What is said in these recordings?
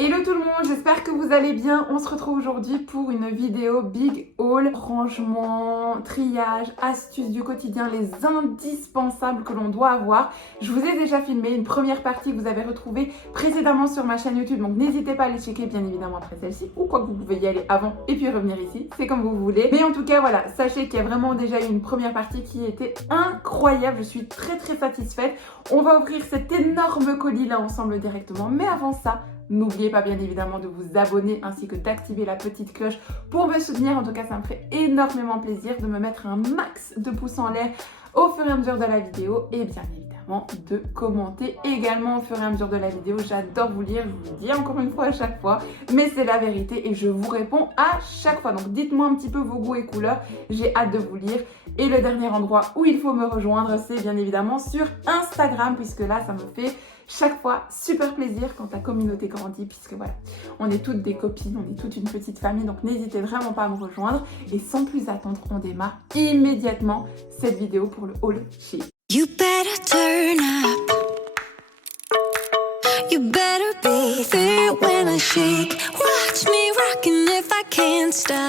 Hello tout le monde, j'espère que vous allez bien. On se retrouve aujourd'hui pour une vidéo big haul, rangement, triage, astuces du quotidien, les indispensables que l'on doit avoir. Je vous ai déjà filmé une première partie que vous avez retrouvée précédemment sur ma chaîne YouTube, donc n'hésitez pas à aller checker bien évidemment après celle-ci, ou quoi que vous pouvez y aller avant et puis revenir ici, c'est comme vous voulez. Mais en tout cas voilà, sachez qu'il y a vraiment déjà eu une première partie qui était incroyable, je suis très satisfaite. On va ouvrir cet énorme colis là ensemble directement, mais avant ça, n'oubliez pas bien évidemment de vous abonner ainsi que d'activer la petite cloche pour me soutenir. En tout cas, ça me ferait énormément plaisir de me mettre un max de pouces en l'air au fur et à mesure de la vidéo et bien évidemment de commenter également au fur et à mesure de la vidéo. J'adore vous lire, je vous le dis encore une fois à chaque fois, mais c'est la vérité et je vous réponds à chaque fois. Donc dites-moi un petit peu vos goûts et couleurs, j'ai hâte de vous lire. Et le dernier endroit où il faut me rejoindre, c'est bien évidemment sur Instagram, puisque là, ça me fait chaque fois super plaisir quand la communauté grandit, puisque voilà, on est toutes des copines, on est toute une petite famille, donc n'hésitez vraiment pas à me rejoindre. Et sans plus attendre, on démarre immédiatement cette vidéo pour le haul chic. You better turn up. You better be there when I shake. Watch me rockin' if I can't stop.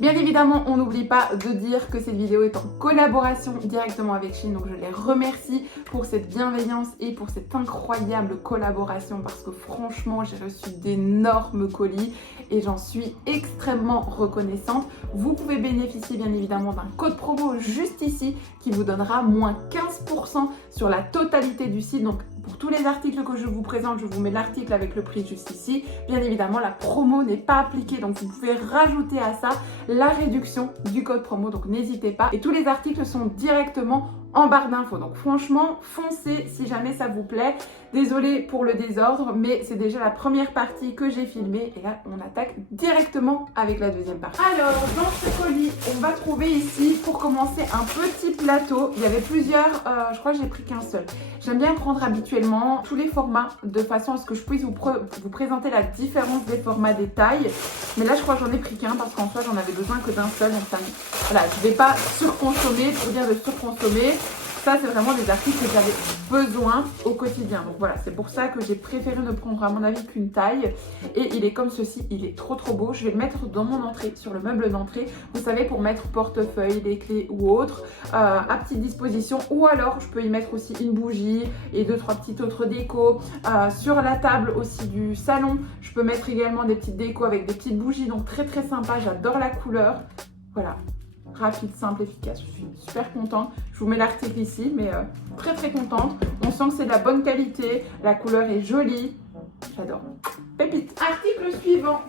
Bien évidemment, on n'oublie pas de dire que cette vidéo est en collaboration directement avec Shein, donc je les remercie pour cette bienveillance et pour cette incroyable collaboration parce que franchement, j'ai reçu d'énormes colis et j'en suis extrêmement reconnaissante. Vous pouvez bénéficier bien évidemment d'un code promo juste ici qui vous donnera moins 15% sur la totalité du site. Donc pour tous les articles que je vous présente, je vous mets l'article avec le prix juste ici. Bien évidemment, la promo n'est pas appliquée, donc vous pouvez rajouter à ça la réduction du code promo, donc n'hésitez pas. Et tous les articles sont directement en barre d'infos, donc franchement foncez si jamais ça vous plaît. Désolée pour le désordre, mais c'est déjà la première partie que j'ai filmée et là on attaque directement avec la deuxième partie. Alors dans ce colis on va trouver ici pour commencer un petit plateau. Il y avait plusieurs, je crois que j'ai pris qu'un seul. J'aime bien prendre habituellement tous les formats de façon à ce que je puisse vous présenter la différence des formats, des tailles, mais là je crois que j'en ai pris qu'un parce qu'en soi j'en avais besoin que d'un seul, donc ça voilà, je vais pas surconsommer pour dire de surconsommer. Ça, c'est vraiment des articles que j'avais besoin au quotidien. Donc voilà, c'est pour ça que j'ai préféré ne prendre à mon avis qu'une taille. Et il est comme ceci, il est trop beau. Je vais le mettre dans mon entrée, sur le meuble d'entrée. Vous savez, pour mettre portefeuille, des clés ou autre, à petite disposition. Ou alors, je peux y mettre aussi une bougie et 2-3 petites autres décos. Sur la table aussi du salon, je peux mettre également des petites décos avec des petites bougies. Donc très sympa, j'adore la couleur. Voilà. Rapide, simple, efficace. Je suis super contente. Je vous mets l'article ici, mais très contente. On sent que c'est de la bonne qualité. La couleur est jolie. J'adore. Pépite. Article suivant.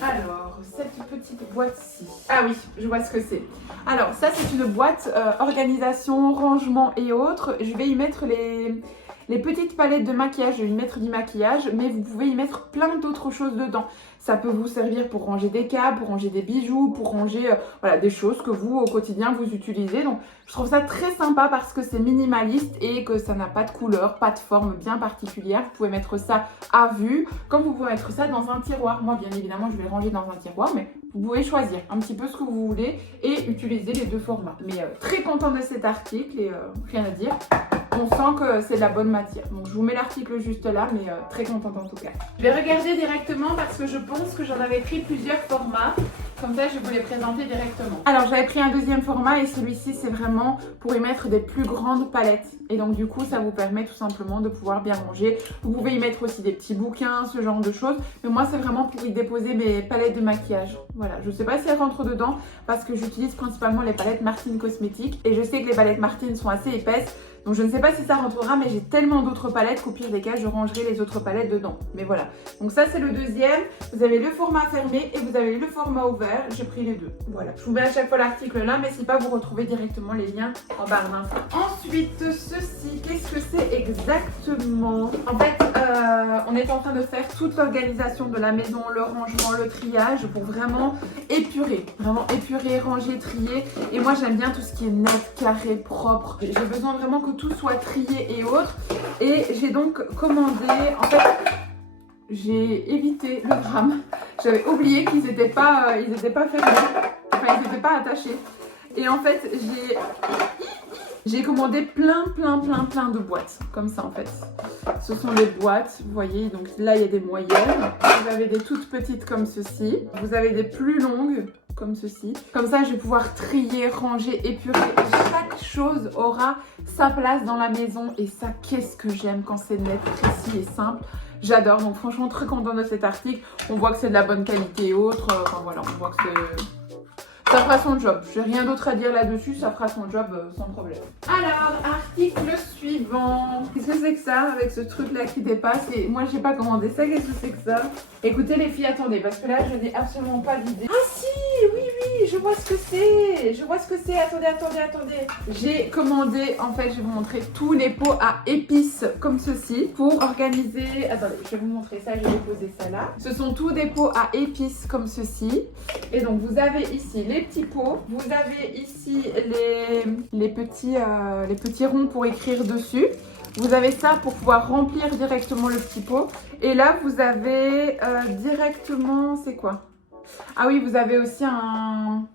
Alors, cette petite boîte-ci. Ah oui, je vois ce que c'est. Alors, ça, c'est une boîte organisation, rangement et autres. Je vais y mettre les petites palettes de maquillage. Je vais y mettre du maquillage, mais vous pouvez y mettre plein d'autres choses dedans. Ça peut vous servir pour ranger des câbles, pour ranger des bijoux, pour ranger voilà, des choses que vous, au quotidien, vous utilisez. Donc, je trouve ça très sympa parce que c'est minimaliste et que ça n'a pas de couleur, pas de forme bien particulière. Vous pouvez mettre ça à vue, comme vous pouvez mettre ça dans un tiroir. Moi, bien évidemment, je vais le ranger dans un tiroir, mais vous pouvez choisir un petit peu ce que vous voulez et utiliser les deux formats. Mais très contente de cet article et rien à dire. On sent que c'est de la bonne matière. Donc je vous mets l'article juste là, mais très contente en tout cas. Je vais regarder directement parce que je pense que j'en avais pris plusieurs formats. Comme ça, je vais vous les présenter directement. Alors, j'avais pris un deuxième format et celui-ci, c'est vraiment pour y mettre des plus grandes palettes. Et donc, du coup, ça vous permet tout simplement de pouvoir bien ranger. Vous pouvez y mettre aussi des petits bouquins, ce genre de choses. Mais moi, c'est vraiment pour y déposer mes palettes de maquillage. Voilà, je ne sais pas si elles rentrent dedans parce que j'utilise principalement les palettes Martine Cosmétiques. Et je sais que les palettes Martine sont assez épaisses. Donc je ne sais pas si ça rentrera, mais j'ai tellement d'autres palettes qu'au pire des cas, je rangerai les autres palettes dedans. Mais voilà. Donc ça, c'est le deuxième. Vous avez le format fermé et vous avez le format ouvert. J'ai pris les deux. Voilà. Je vous mets à chaque fois l'article là, mais si pas, vous retrouvez directement les liens en barre d'infos. Ensuite, ceci, qu'est-ce que c'est exactement? En fait, on est en train de faire toute l'organisation de la maison, le rangement, le triage pour vraiment épurer. Vraiment épurer, ranger, trier. Et moi, j'aime bien tout ce qui est net, carré, propre. J'ai besoin vraiment que tout soit trié et autres. Et j'ai donc commandé, en fait, j'ai évité le drame. J'avais oublié qu'ils n'étaient pas, fermés. Enfin, ils n'étaient pas attachés. Et en fait, j'ai commandé plein de boîtes. Comme ça, en fait. Ce sont des boîtes, vous voyez, donc là il y a des moyennes. Vous avez des toutes petites comme ceci. Vous avez des plus longues comme ceci. Comme ça, je vais pouvoir trier, ranger, épurer. Et chaque chose aura sa place dans la maison. Et ça, qu'est-ce que j'aime quand c'est net, précis et simple. J'adore. Donc franchement, très contente de cet article. On voit que c'est de la bonne qualité et autres. Enfin voilà, on voit que c'est... Ça fera son job. J'ai rien d'autre à dire là-dessus. Ça fera son job sans problème. Alors, article suivant. Qu'est-ce que c'est que ça avec ce truc-là qui dépasse? Et moi, j'ai pas commandé ça. Qu'est-ce que c'est que ça? Écoutez les filles, attendez. Parce que là, je n'ai absolument pas d'idée. Ah si, oui, oui, je vois ce que c'est. Je vois ce que c'est. Attendez, attendez, attendez. J'ai commandé, en fait, je vais vous montrer tous les pots à épices comme ceci pour organiser... Attendez, je vais vous montrer ça. Je vais poser ça là. Ce sont tous des pots à épices comme ceci. Et donc, vous avez ici les petits pots. Vous avez ici les petits ronds pour écrire dessus. Vous avez ça pour pouvoir remplir directement le petit pot. Et là, vous avez directement... C'est quoi? Ah oui, vous avez aussi un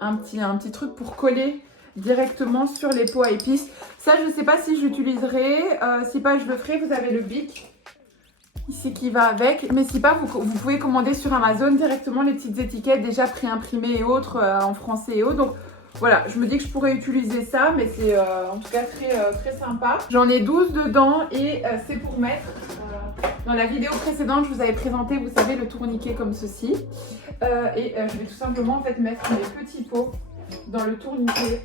petit truc pour coller directement sur les pots à épices. Ça, je ne sais pas si je l'utiliserai. Si pas, je le ferai. Vous avez le bic ici qui va avec. Mais si pas, vous pouvez commander sur Amazon directement les petites étiquettes déjà pré-imprimées et autres en français et autres. Donc voilà, je me dis que je pourrais utiliser ça, mais c'est en tout cas très sympa. J'en ai 12 dedans et c'est pour mettre... dans la vidéo précédente, je vous avais présenté, vous savez, le tourniquet comme ceci. Je vais tout simplement en fait mettre mes petits pots dans le tourniquet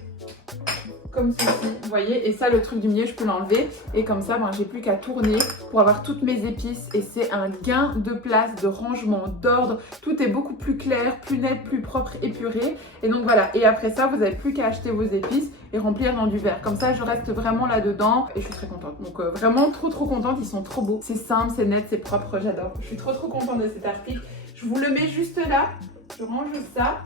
comme ceci, vous voyez. Et ça, le truc du milieu, je peux l'enlever. Et comme ça, ben, j'ai plus qu'à tourner pour avoir toutes mes épices. Et c'est un gain de place, de rangement, d'ordre. Tout est beaucoup plus clair, plus net, plus propre, épuré. Et donc voilà. Et après ça, vous n'avez plus qu'à acheter vos épices et remplir dans du verre. Comme ça, je reste vraiment là-dedans. Et je suis très contente. Donc vraiment trop contente. Ils sont trop beaux. C'est simple, c'est net, c'est propre. J'adore. Je suis trop contente de cet article. Je vous le mets juste là. Je range ça.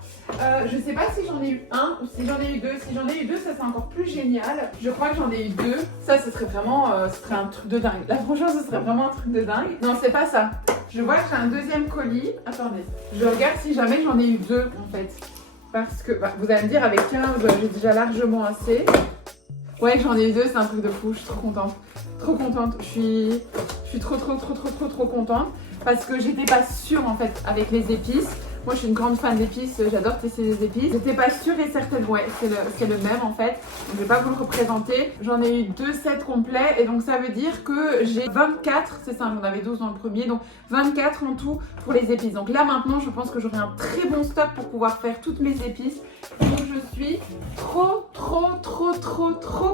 Je sais pas si j'en ai eu un ou si j'en ai eu deux. Si j'en ai eu deux, ça c'est encore plus génial. Je crois que j'en ai eu deux. Ça, ce serait vraiment ce serait un truc de dingue. Là, franchement, ce serait vraiment un truc de dingue. Non, c'est pas ça. Je vois que j'ai un deuxième colis. Attendez. Je regarde si jamais j'en ai eu deux en fait. Parce que, bah, vous allez me dire, avec 15, j'ai déjà largement assez. Ouais, j'en ai eu deux, c'est un truc de fou. Je suis trop contente. Trop contente. Je suis trop contente. Parce que j'étais pas sûre en fait avec les épices. Moi, je suis une grande fan d'épices, j'adore tester les épices. J'étais pas sûre et certaine, ouais, c'est le même en fait. Donc, je vais pas vous le représenter. J'en ai eu 2 sets complets et donc ça veut dire que j'ai 24, c'est ça, j'en avais 12 dans le premier, donc 24 en tout pour les épices. Donc là maintenant, je pense que j'aurai un très bon stock pour pouvoir faire toutes mes épices. Donc je suis trop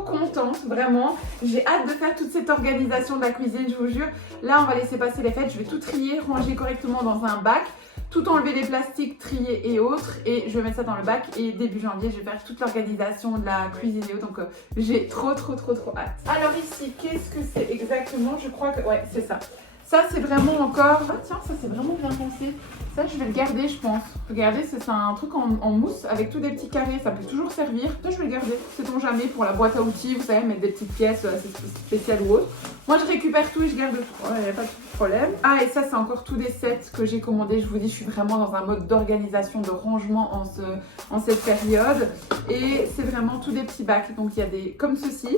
contente, vraiment. J'ai hâte de faire toute cette organisation de la cuisine, je vous jure. Là, on va laisser passer les fêtes, je vais tout trier, ranger correctement dans un bac. Tout enlever les plastiques, trier et autres, et je vais mettre ça dans le bac. Et début janvier, je vais faire toute l'organisation de la cuisine et autres. Donc j'ai trop hâte. Alors ici, qu'est-ce que c'est exactement? Je crois que ouais, c'est ça. Ça c'est vraiment encore... Ah tiens, ça c'est vraiment bien pensé. Ça je vais le garder, je pense. Regardez, c'est un truc en mousse avec tous des petits carrés. Ça peut toujours servir. Ça je vais le garder. Sait-on jamais pour la boîte à outils, vous savez, mettre des petites pièces spéciales ou autres. Moi je récupère tout et je garde tout. Il n'y a pas de problème. Ah et ça c'est encore tous des sets que j'ai commandés. Je vous dis, je suis vraiment dans un mode d'organisation, de rangement en cette période. Et c'est vraiment tous des petits bacs. Donc il y a des comme ceci.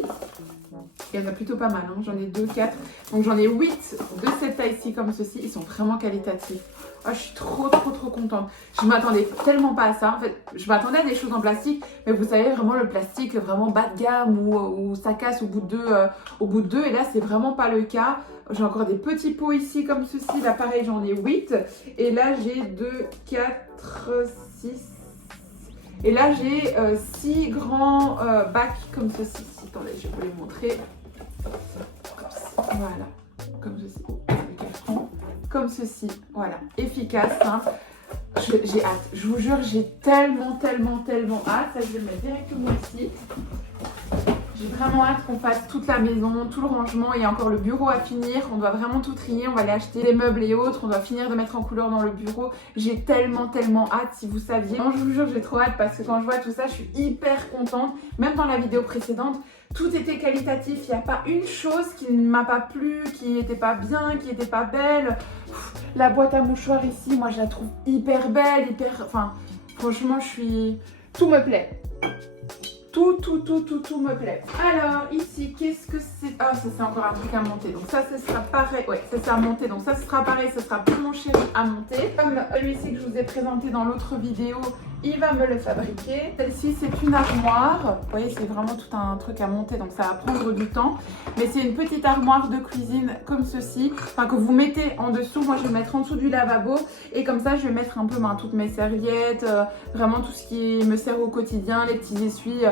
Il y en a plutôt pas mal, hein. J'en ai 2, 4. Donc j'en ai 8 de cette taille-ci comme ceci. Ils sont vraiment qualitatifs. Oh, je suis trop contente. Je m'attendais tellement pas à ça. En fait, je m'attendais à des choses en plastique. Mais vous savez, vraiment le plastique, vraiment bas de gamme ou ça casse au bout de deux. Et là, c'est vraiment pas le cas. J'ai encore des petits pots ici comme ceci. Là, pareil, j'en ai 8. Et là, j'ai 2, 4, 6. Et là, j'ai 6 grands bacs comme ceci. Attendez, je vais vous les montrer. Voilà, comme ceci. Comme ceci, voilà, efficace, simple. J'ai hâte, je vous jure, j'ai tellement hâte. Ça, je vais le mettre directement ici. J'ai vraiment hâte qu'on fasse toute la maison, tout le rangement. Il y a encore le bureau à finir. On doit vraiment tout trier. On va aller acheter des meubles et autres. On doit finir de mettre en couleur dans le bureau. J'ai tellement hâte, si vous saviez. Non, je vous jure, j'ai trop hâte parce que quand je vois tout ça, je suis hyper contente. Même dans la vidéo précédente, tout était qualitatif. Il n'y a pas une chose qui ne m'a pas plu, qui n'était pas bien, qui n'était pas belle. La boîte à mouchoirs ici, moi, je la trouve hyper belle, Enfin, franchement, tout me plaît. tout me plaît. Alors ici, qu'est-ce que c'est? Ah, ça c'est encore un truc à monter. Donc ça, ce sera pareil. Ouais, ça c'est à monter. Donc ça, ce sera pareil. Ce sera pour mon chéri à monter. Comme celui-ci que je vous ai présenté dans l'autre vidéo, il va me le fabriquer. Celle-ci, c'est une armoire. Vous voyez, c'est vraiment tout un truc à monter. Donc ça va prendre du temps. Mais c'est une petite armoire de cuisine comme ceci. Enfin, que vous mettez en dessous. Moi, je vais le mettre en dessous du lavabo. Et comme ça, je vais mettre un peu toutes mes serviettes. Vraiment tout ce qui me sert au quotidien. Les petits essuies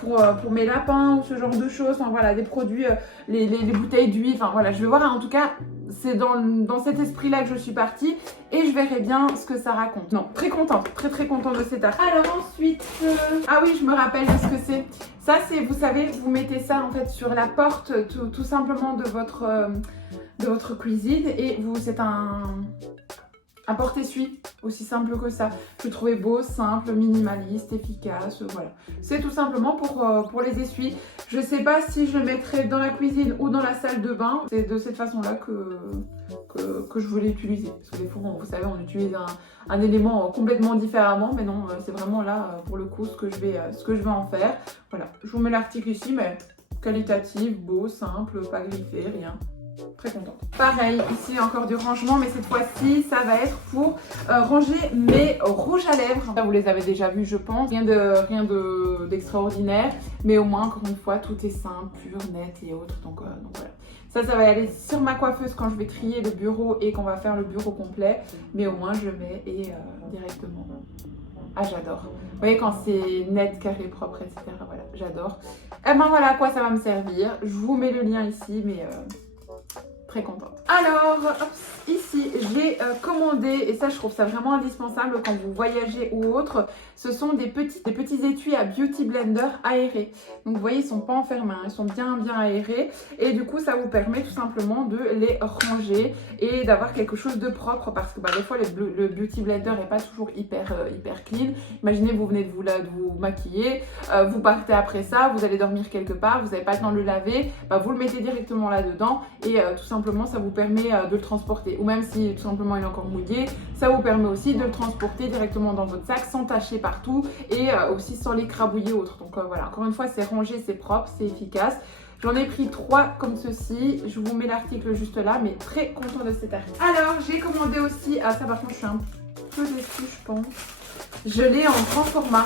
pour mes lapins ou ce genre de choses. Enfin, voilà, des produits, les bouteilles d'huile. Enfin, voilà, je vais voir. En tout cas, c'est dans cet esprit-là que je suis partie. Et je verrai bien ce que ça raconte. Non, très contente. Très contente de cet article. Alors ensuite... Ah oui, je me rappelle de ce que c'est. Ça, c'est, vous savez, vous mettez ça en fait sur la porte tout simplement de votre cuisine. Et c'est un porte-essuie, aussi simple que ça. Je trouvais beau, simple, minimaliste, efficace, voilà. C'est tout simplement pour les essuies. Je sais pas si je le mettrai dans la cuisine ou dans la salle de bain. C'est de cette façon-là que je voulais utiliser. Parce que des fois, vous savez, on utilise un élément complètement différemment, mais non, c'est vraiment là, pour le coup, ce que je vais en faire. Voilà, je vous mets l'article ici, mais qualitatif, beau, simple, pas griffé, rien. Très contente. Pareil, ici encore du rangement, mais cette fois-ci, ça va être pour ranger mes rouges à lèvres. Vous les avez déjà vus, je pense. Rien d'extraordinaire, mais au moins, encore une fois, tout est simple, pur, net et autres. Donc voilà. Ça va aller sur ma coiffeuse quand je vais trier le bureau et qu'on va faire le bureau complet. Mais au moins, je mets directement. Ah, j'adore. Vous voyez, quand c'est net, carré, propre, etc. Voilà, j'adore. Et ben voilà à quoi ça va me servir. Je vous mets le lien ici, mais... très contente. Alors, hop, ici, j'ai commandé, et ça, je trouve ça vraiment indispensable quand vous voyagez ou autre, ce sont des petits étuis à Beauty Blender aérés. Donc, vous voyez, ils sont pas enfermés, ils sont bien aérés. Et du coup, ça vous permet tout simplement de les ranger et d'avoir quelque chose de propre parce que des fois, le Beauty Blender n'est pas toujours hyper clean. Imaginez, vous venez de vous maquiller, vous partez après ça, vous allez dormir quelque part, vous n'avez pas le temps de le laver, vous le mettez directement là-dedans et tout simplement, ça vous permet de le transporter. Ou même si tout simplement il est encore mouillé, ça vous permet aussi de le transporter directement dans votre sac sans tacher partout et aussi sans l'écrabouiller ou autre. Donc voilà, encore une fois, c'est rangé, c'est propre, c'est efficace. J'en ai pris 3 comme ceci. Je vous mets l'article juste là, mais très content de cet article. Alors, j'ai commandé aussi, ça par contre, je suis un peu déçue, je pense. Je l'ai en grand format.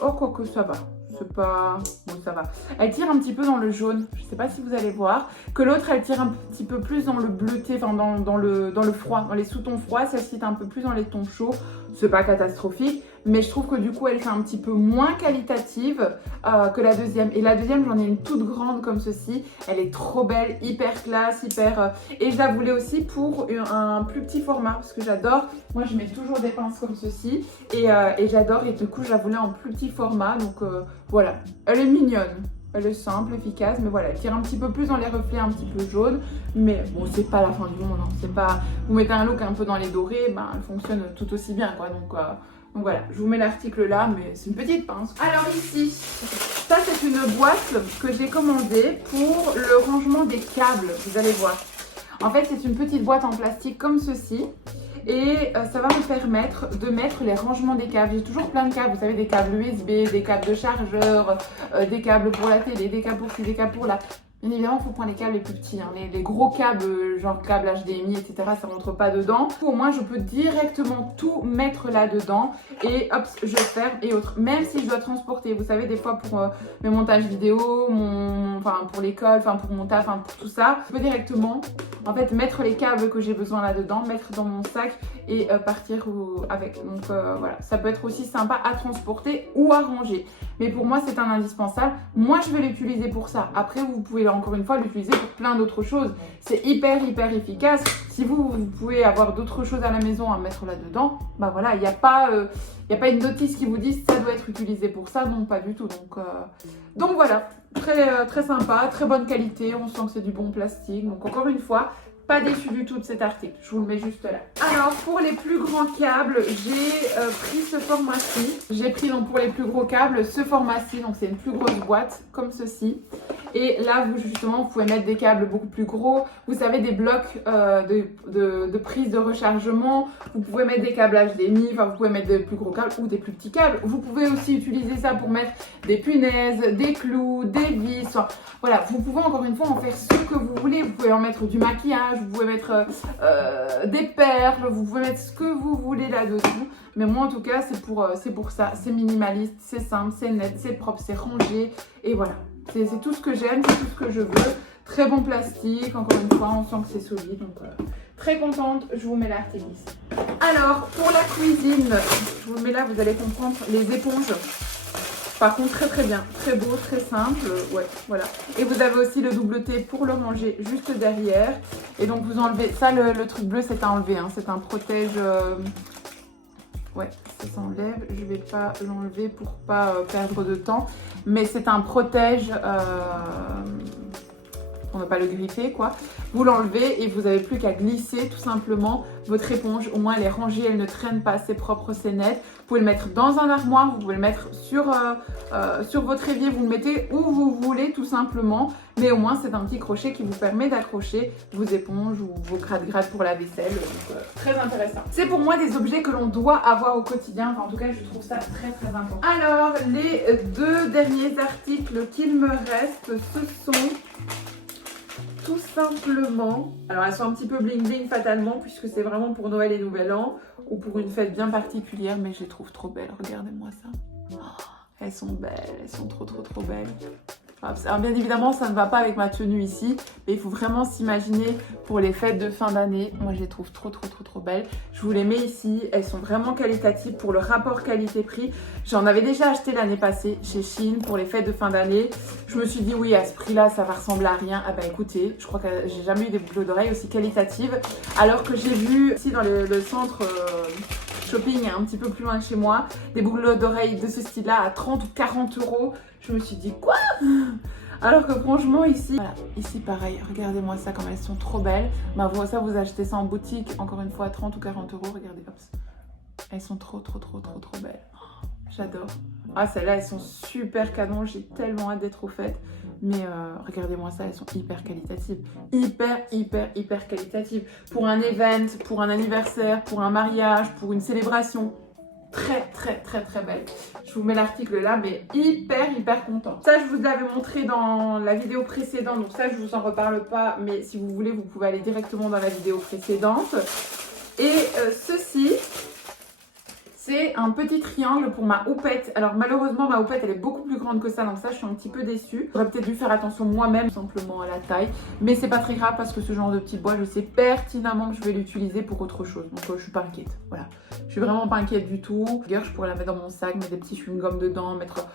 Oh, quoique ça va. C'est pas... Bon, ça va. Elle tire un petit peu dans le jaune. Je sais pas si vous allez voir. Que l'autre, elle tire un petit peu plus dans le bleuté, enfin dans le froid, dans les sous-tons froids. Celle-ci est un peu plus dans les tons chauds. C'est pas catastrophique. Mais je trouve que du coup, elle fait un petit peu moins qualitative que la deuxième. Et la deuxième, j'en ai une toute grande comme ceci. Elle est trop belle, hyper classe, Et je la voulais aussi pour un plus petit format. Parce que j'adore. Moi, je mets toujours des pinces comme ceci. Et j'adore. Et du coup, je la voulais en plus petit format. Donc voilà. Elle est mignonne. Elle est simple, efficace, mais voilà, elle tire un petit peu plus dans les reflets un petit peu jaunes. Mais bon, c'est pas la fin du monde, hein. C'est pas... Vous mettez un look un peu dans les dorés, elle fonctionne tout aussi bien, quoi. Donc voilà, je vous mets l'article là, mais c'est une petite pince. Alors ici, ça c'est une boîte que j'ai commandée pour le rangement des câbles, vous allez voir. En fait, c'est une petite boîte en plastique comme ceci. Et ça va me permettre de mettre les rangements des câbles. J'ai toujours plein de câbles, vous savez, des câbles USB, des câbles de chargeur, des câbles pour la télé, des câbles pour ci, des câbles pour là. Bien évidemment, il faut prendre les câbles les plus petits, hein. Les gros câbles, genre câble HDMI, etc., ça rentre pas dedans. Au moins, je peux directement tout mettre là-dedans et hop, je ferme et autres. Même si je dois transporter, vous savez, des fois pour mes montages vidéo, pour l'école, pour mon taf, pour tout ça, je peux directement, en fait, mettre les câbles que j'ai besoin là-dedans, mettre dans mon sac et partir avec. Donc voilà, ça peut être aussi sympa à transporter ou à ranger. Mais pour moi, c'est un indispensable. Moi, je vais l'utiliser pour ça. Après, vous pouvez encore une fois l'utiliser pour plein d'autres choses. C'est hyper efficace. Si vous pouvez avoir d'autres choses à la maison à mettre là-dedans, voilà, il n'y a pas une notice qui vous dit ça doit être utilisé pour ça. Non, pas du tout. Donc voilà, très sympa, très bonne qualité. On sent que c'est du bon plastique. Donc encore une fois, Pas déçue du tout de cet article, je vous le mets juste là. Alors pour les plus grands câbles, j'ai pris ce format-ci. J'ai pris donc pour les plus gros câbles ce format-ci, donc c'est une plus grosse boîte comme ceci. Et là vous justement vous pouvez mettre des câbles beaucoup plus gros. Vous savez, des blocs de prise de rechargement. Vous pouvez mettre des câbles HDMI, enfin vous pouvez mettre des plus gros câbles ou des plus petits câbles. Vous pouvez aussi utiliser ça pour mettre des punaises, des clous, des vis. Enfin, voilà, vous pouvez encore une fois en faire ce que vous voulez. Vous pouvez en mettre du maquillage, vous pouvez mettre des perles, vous pouvez mettre ce que vous voulez là-dessous. Mais moi en tout cas c'est pour ça. C'est minimaliste, c'est simple, c'est net, c'est propre, c'est rangé. Et voilà, c'est tout ce que j'aime, c'est tout ce que je veux. Très bon plastique, encore une fois, on sent que c'est solide. Donc très contente, je vous mets l'article ici. Alors pour la cuisine, je vous le mets là, vous allez comprendre, les éponges. Par contre, très très bien, très beau, très simple, ouais, voilà. Et vous avez aussi le double T pour le ranger juste derrière. Et donc vous enlevez, ça le truc bleu c'est à enlever, hein. C'est un protège, ouais, ça s'enlève. Je vais pas l'enlever pour pas perdre de temps. Mais c'est un protège, pour ne pas le griffer quoi. Vous l'enlevez et vous n'avez plus qu'à glisser tout simplement votre éponge. Au moins elle est rangée, elle ne traîne pas, c'est propre, c'est net. Vous pouvez le mettre dans un armoire, vous pouvez le mettre sur votre évier, vous le mettez où vous voulez tout simplement. Mais au moins c'est un petit crochet qui vous permet d'accrocher vos éponges ou vos gratte-gratte pour la vaisselle. Donc très intéressant. C'est pour moi des objets que l'on doit avoir au quotidien. Enfin, en tout cas je trouve ça très très important. Alors les deux derniers articles qu'il me reste, ce sont tout simplement, alors elles sont un petit peu bling bling fatalement puisque c'est vraiment pour Noël et Nouvel An ou pour une fête bien particulière, mais je les trouve trop belles, regardez-moi ça. Oh, elles sont belles, elles sont trop belles. Alors bien évidemment ça ne va pas avec ma tenue ici, mais il faut vraiment s'imaginer pour les fêtes de fin d'année. Moi je les trouve trop belles. Je vous les mets ici, elles sont vraiment qualitatives pour le rapport qualité-prix. J'en avais déjà acheté l'année passée chez Shein pour les fêtes de fin d'année. Je me suis dit oui, à ce prix là ça va ressembler à rien. Ah bah écoutez, je crois que j'ai jamais eu des boucles d'oreilles aussi qualitatives, alors que j'ai vu ici dans le centre shopping un petit peu plus loin de chez moi, des boucles d'oreilles de ce style là à 30 ou 40 euros. Je me suis dit quoi? Alors que franchement ici, voilà, ici pareil, regardez-moi ça comme elles sont trop belles. Bah ça vous achetez ça en boutique, encore une fois à 30 ou 40 euros, regardez, hop. Elles sont trop belles. Oh, j'adore. Ah celles-là elles sont super canon, j'ai tellement hâte d'être aux fêtes. Mais regardez-moi ça, elles sont hyper qualitatives. Hyper qualitatives. Pour un event, pour un anniversaire, pour un mariage, pour une célébration. Très belle. Je vous mets l'article là, mais hyper content. Ça, je vous l'avais montré dans la vidéo précédente, donc ça, je vous en reparle pas, mais si vous voulez, vous pouvez aller directement dans la vidéo précédente. Et ceci, c'est un petit triangle pour ma houppette. Alors malheureusement, ma houppette, elle est beaucoup plus grande que ça, donc ça, je suis un petit peu déçue. J'aurais peut-être dû faire attention moi-même, simplement à la taille. Mais c'est pas très grave parce que ce genre de petit bois, je sais pertinemment que je vais l'utiliser pour autre chose. Donc je suis pas inquiète, voilà. Je suis vraiment pas inquiète du tout. D'ailleurs, je pourrais la mettre dans mon sac, mettre des petits chewing-gums dedans, mettre...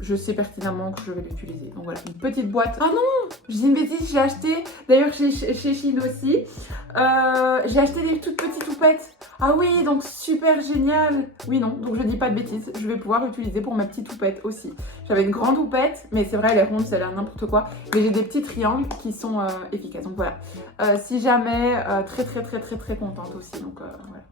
Je sais pertinemment que je vais l'utiliser. Donc voilà, une petite boîte. Ah non, j'ai une bêtise, j'ai acheté, d'ailleurs chez Shein aussi, j'ai acheté des toutes petites houpettes. Ah oui, donc super génial. Oui, non, donc je dis pas de bêtises, je vais pouvoir l'utiliser pour ma petite houppette aussi. J'avais une grande houppette, mais c'est vrai, elle est ronde, celle-là, n'importe quoi. Mais j'ai des petits triangles qui sont efficaces. Donc voilà, si jamais, très contente aussi. Donc voilà.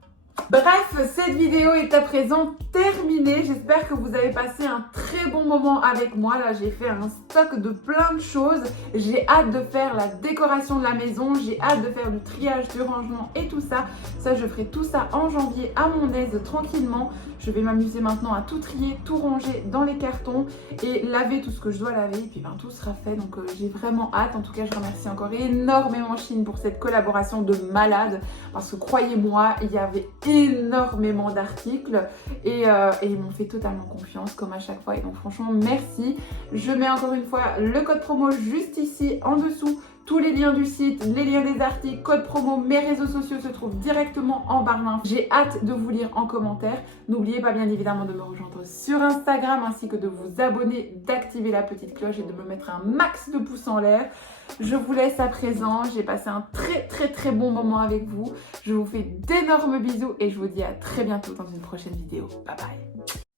Bref, cette vidéo est à présent terminée. J'espère que vous avez passé un très bon moment avec moi. Là, j'ai fait un stock de plein de choses. J'ai hâte de faire la décoration de la maison. J'ai hâte de faire du triage, du rangement et tout ça. Ça, je ferai tout ça en janvier à mon aise, tranquillement. Je vais m'amuser maintenant à tout trier, tout ranger dans les cartons et laver tout ce que je dois laver. Et puis, ben, tout sera fait. Donc, j'ai vraiment hâte. En tout cas, je remercie encore énormément Shein pour cette collaboration de malade. Parce que croyez-moi, il y avait énormément d'articles et ils m'ont fait totalement confiance comme à chaque fois, et donc franchement merci. Je mets encore une fois le code promo juste ici en dessous, tous les liens du site, les liens des articles, code promo, mes réseaux sociaux se trouvent directement en barre d'infos. J'ai hâte de vous lire en commentaire. N'oubliez pas bien évidemment de me rejoindre sur Instagram ainsi que de vous abonner, d'activer la petite cloche et de me mettre un max de pouces en l'air. Je vous laisse à présent, j'ai passé un très bon moment avec vous. Je vous fais d'énormes bisous et je vous dis à très bientôt dans une prochaine vidéo. Bye bye.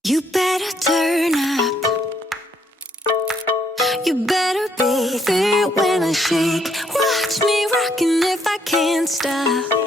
You better turn up. You better be there when I shake. Watch me rockin' if I can. can't stop.